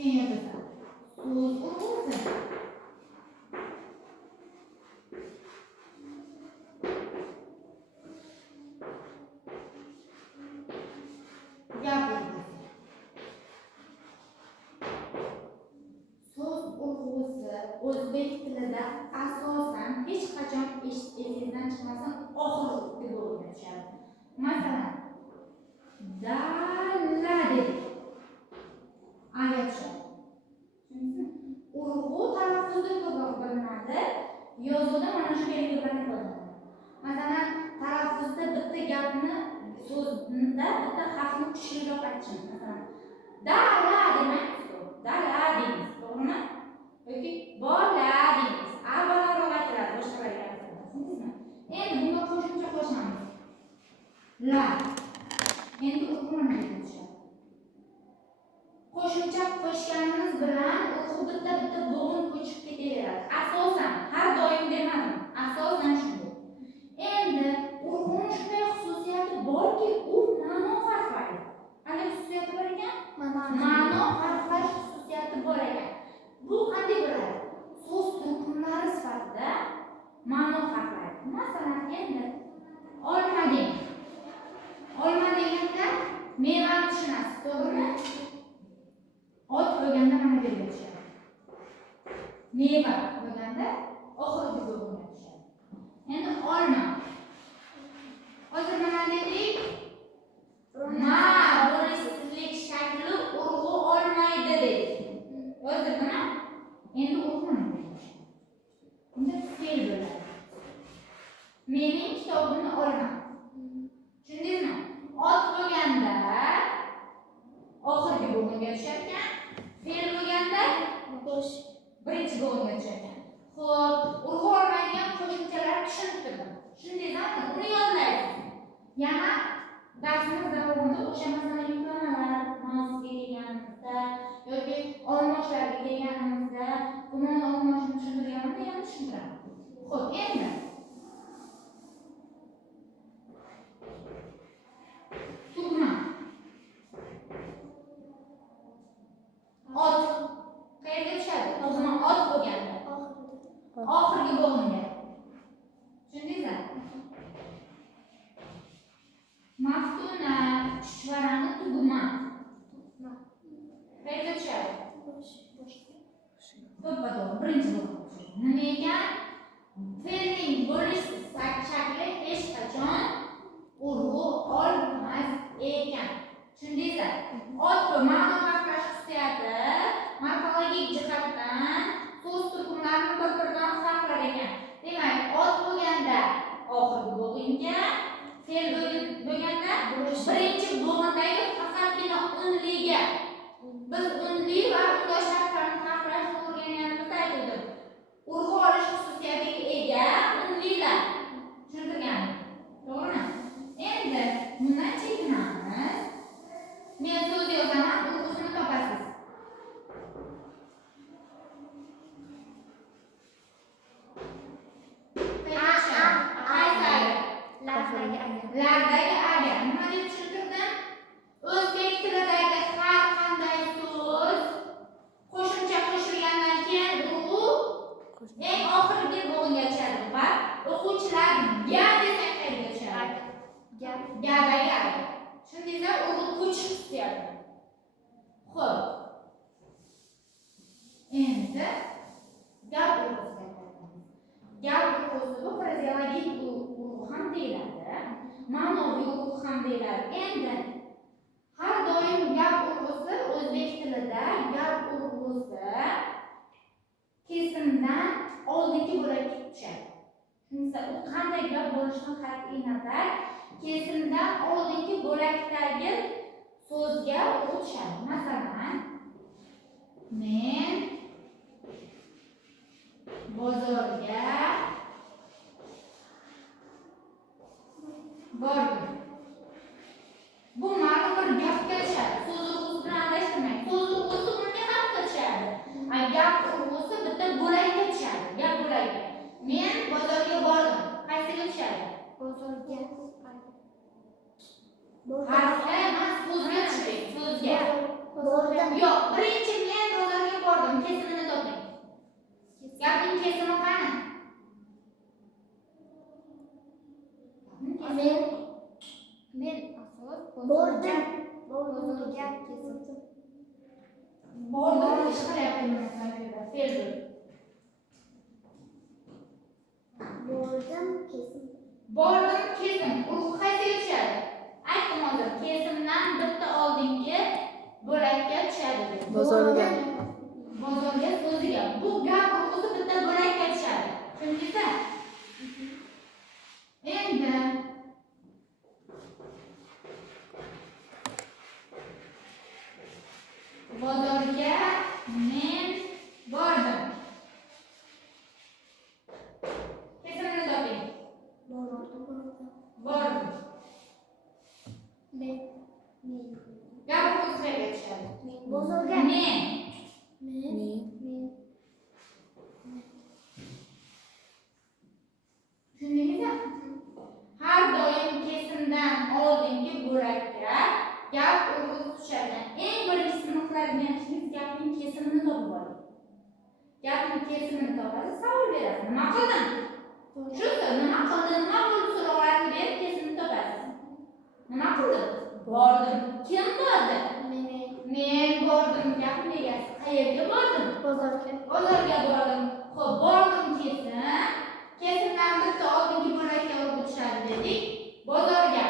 keyin yozasan. So'z urg'usi. Gap urg'usi. So'z urg'usi o'zbek tilida asosan hech qachon esingizdan chiqmasin oxirgi bo'lgan tushadi. Masalan, dala dedik. Aya tushadi. Urg'u talaffuzda ko'proq bilinadi. Yozuvda mana shu belgilarni qo'llanadi. Masalan, talaffuzda bitta gapni so'zda bitta harfni kuchliroq aytishimiz. Masalan, dala demak, dala deymiz, to'g'rimi? Yoki bola deymiz. Avvalroq aytiladi, boshqalarga aytiladi. Tushundingizmi? Endi bunga qo'shimcha qo'shamiz. La. Endi urg'uni tushadi. Qo'shimcha qo'shganimiz bilan urg'u bitta bo'g'in ko'chib ketaveradi. Asosan, har doim demadim. Asosan shunday. Endi urg'uning shunday xususiyati borki, u ma'no farqlaydi. Qanday xususiyati bor ekan? Ma'no farqlash xususiyati bor ekan. Bu qanday bo'ladi? So'z turkumlari sifatida ma'no farqlaydi. Masalan, endi olma deymiz. Olma deganda mevani tushunasiz, to'g'rimi? Ot bo'lganda mana bu yerga tushadi. Meva bo'lganda oxirgi bo'g'inga tushadi. Endi olma. Hozir mana dedik, ma bo'lisizlik shakli urg'u olmaydi dedik. Hozir buni endi urg'uni tushadi. Bunda fe'l bo'ladi. Mening kitobimni olaman. Tushundingizmi? Ot bo'lganda oxirgi bo'g'inga tushar ekan, fe'l bo'lganda birinchi bo'g'inga tushar ekan. Xo'p, urg'u olmaydigan qo'shimchalar tushunib turdim. Tushundingizmi? Uni yodlaysiz. Yana darsimiz davomida o'sha masalan imkonalar mavzuga kelganimizda yoki olmoshlarga kelganimizda buni olmoshni tushuntirganimda yana tushuntiraman. Xo'p, endi tugma. Ot qayerga tushadi? Tugma ot bo'lganda. Oxirgi bo'g'inga. Tushundingizmi? Maftuna, chuchvarani tugma. Qayerga tushadi? To'ppa-to'g'ri birinchi bo'g'inga. Nima ekan? Fe'lning bo'lish shakli hech qachon urg'u olmas ekan. Tushundingizmi? Ot ma'no farqlash xususiyati morfologik jihatdan so'z turkumlarini bir-biridan farqlar ekan. Demak, ot bo'lganda oxirgi bo'g'inga, fe'l bo'lganda birinchi bo'g'indagi faqatgina unliga. Biz unli va undosh harflarni farqlashni o'rganganimizda aytdim. Urg'u olish xususiyatiga ega unlilar. Tushuntirganim. To'g'rimi? Endi bundan chekinamiz. Men so'z yozaman, urg'usini topasiz. Lardagi aga. Nima deb tushuntirdim? O'zbek tilidagi har qanday so'z qo'shimcha qo'shilgandan keyin urg'u eng oxirgi bo'g'inga tushadi va o'quvchilar ga desak qayerga tushadi? Gadagi aga. Tushundingizmi? Urg'u kuch xususiyati. Xo'p. Endi gap urg'usiga qaytamiz. Gap urg'usi bu frazeologik urg'u ham deyiladi, ma'noviy urg'u ham deyiladi. Endi har doim gap urg'usi o'zbek tilida gap urg'usi kesimdan oldingi bo'lakka tushadi. Shunisi u qanday gap bo'lishidan qat'iy nazar kesimdan oldingi bo'lakdagi so'zga urg'u tushadi. Masalan, men bozorga bordim. Bu ma'lum bir gapga tushadi. So'z urg'usi bilan adashtirmang. So'z urg'usi bunga ham tushadi. Gap urg'usi bitta bo'lakka tushadi. Gap bo'lagiga. Men bozorga bordim. Qaysiga tushadi? Bozorga. Harfga emas, so'zga tushadi. So'zga. Bordim. Yo'q, birinchi men bozorga bordim, kesimini toping. Gapning kesimi qani? Men asos bordim. Bozorga kesim. Bordim, ish qilyapman kompyuter. Fe'l Bordim kesim. Bordim, kesim. Urg'u qaysiga tushadi? Aytdim hozir, kesimdan bitta oldingi bo'lakka tushadi. Bozorga. Bozorga so'ziga. Bu gap urg'usi bitta bo'lakka tushadi. Tushundingizmi? Endi bozorga men bordim. Kesimini toping. Bordim. Men. Gap urg'usiga tushadi. Bozorga. Men. Tushundingizmi? Har doim kesimdan oldingi bo'lakka gap urg'u tushadi. Eng birinchi sinflardan ishingiz gapning kesimini topib oling. Gapning kesimini topasiz, savol berasiz. Nima qildim? Shusi, nima qildim? Nima bo'ldi? So'rovlarni berib kesimini topasiz. Nima qildim? Bordim. Kim bordi? Men bordim. Gapni egasi. Qayerga bordim? Bozorga. Bozorga bordim. Xo'p, bordim kesim. Kesimdan bitta oldingi bo'lakka urg'u tushadi dedik. Bozorga.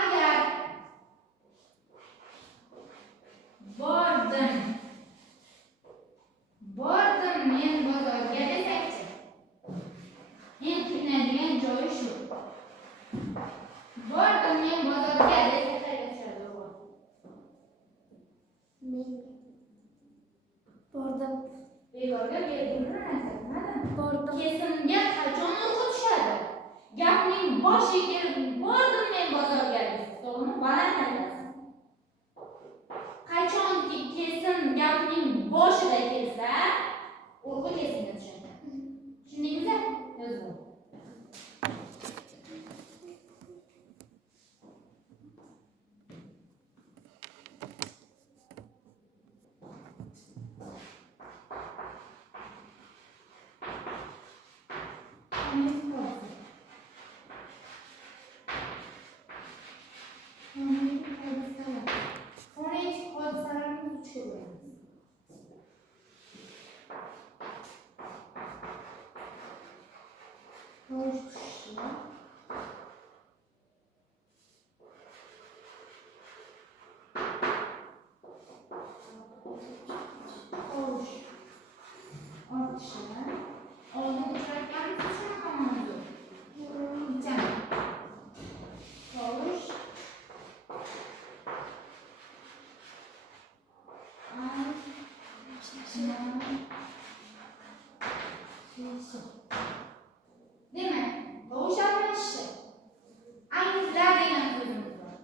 Agar bordim men bozorga desakchi. Eng qiynaladigan joyi shu. Bordim men bozorga desak qayerga tushadi urg'u? Men bordim. Bekorga berdim narsa, nimadan? Bordim. Kesimga qachon urg'u tushadi? Gapning boshiga bordim men bozorga desiz, to'g'rimi? Baland aytasiz. Qachonki kesim gapning boshida kelsa, urg'u kesimga tushadi. Tushundingizmi? Yozing. Demak, tovush almashishi. Anglar degan so'zimiz bor.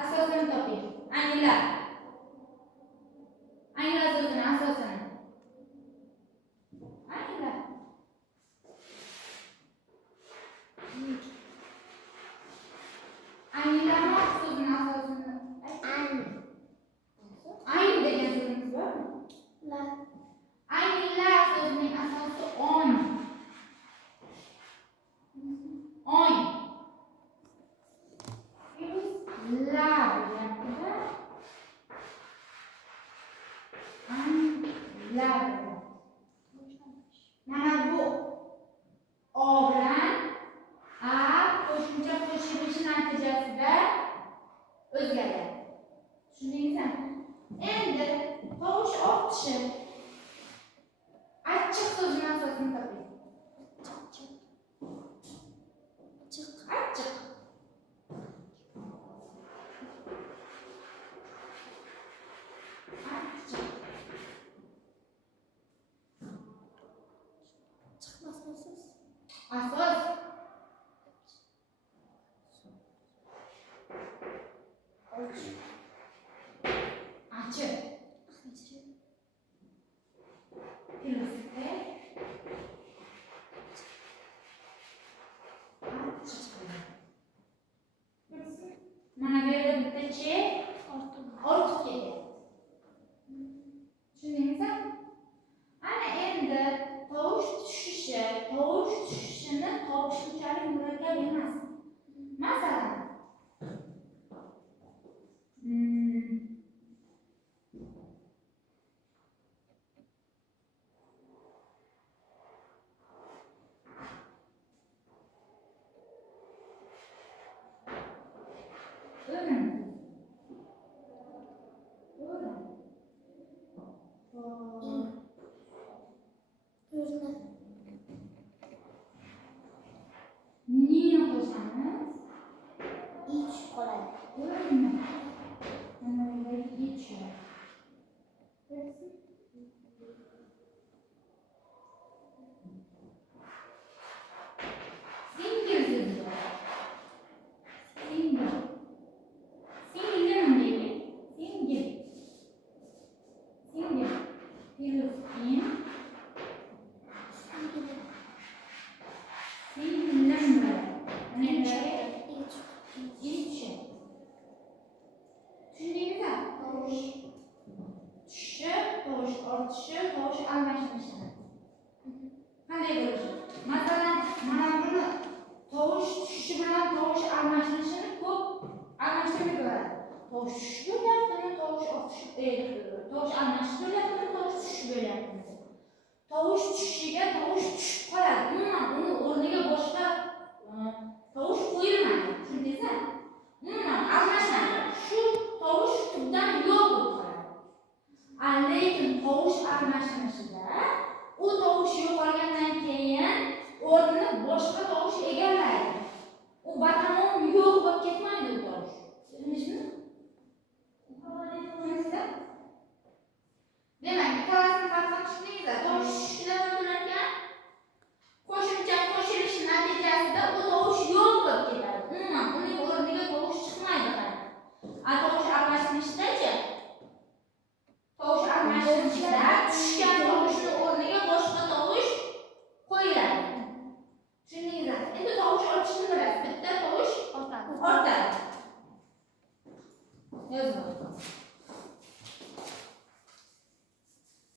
Asosini toping. Anglar. Anglar so'zini asosini. Anglar. Anglamoq so'zini asosini. Ayn degan so'zimiz bormi? Anglar so'zining asosi on. Oy. La deyapti-da. Anglar. Mana bu o bilan a qo'shimcha qo'shilishi natijasida o'zgaradi. Tushundingizmi? Endi tovush ortishi. Achchiq so'zini asosini toping. Achchiq. Achchiq. Asos. Achchiq. Mana bu yerda bitta che ortiq kelyapti. To'g'rimi? To'g'ri. O'rni. Neni qo'shamiz? Ich qoladi. To'g'rimi? Mana bunday ich. Singil so'zi bor. Singil. Singil nima deydi? Singil. Singil. Filistin. Singlim bor. Nima? Ich. Tushundingizmi? Tovush. Tushi, tovush ortishi, tovush almashinishi. Qanday bo'lishi? Masalan, mana buni tovush tushishi bilan tovush almashinishini ko'p almashtirib ko'radi. Tovush tushishi bo'lyaptimi, tovush ortishi, tovush almashishi bo'lyaptimi, tovush tushishi bo'lyaptimi? Tovush tushishiga tovush tushib qoladi. Umuman uni o'rniga boshqa tovush qo'yilmaydi. Tushundingizmi? Umuman almashadi. Shu tovush tubdan yo'q bo'lib qoladi. Lekin tovush almashinishida u tovush yo'qolgandan keyin o'rnini boshqa tovush egallaydi. U batamom yo'q bo'lib ketmaydi u tovush. Tushundingizmi? Demak, ikkalasini farqini tushundingizmi? Tovush tushishida nima bo'larkan? Qo'shimcha qo'shilish natijasida u tovush yo'q bo'lib ketadi. Umuman uning o'rniga tovush chiqmaydi. Tovush almashinishda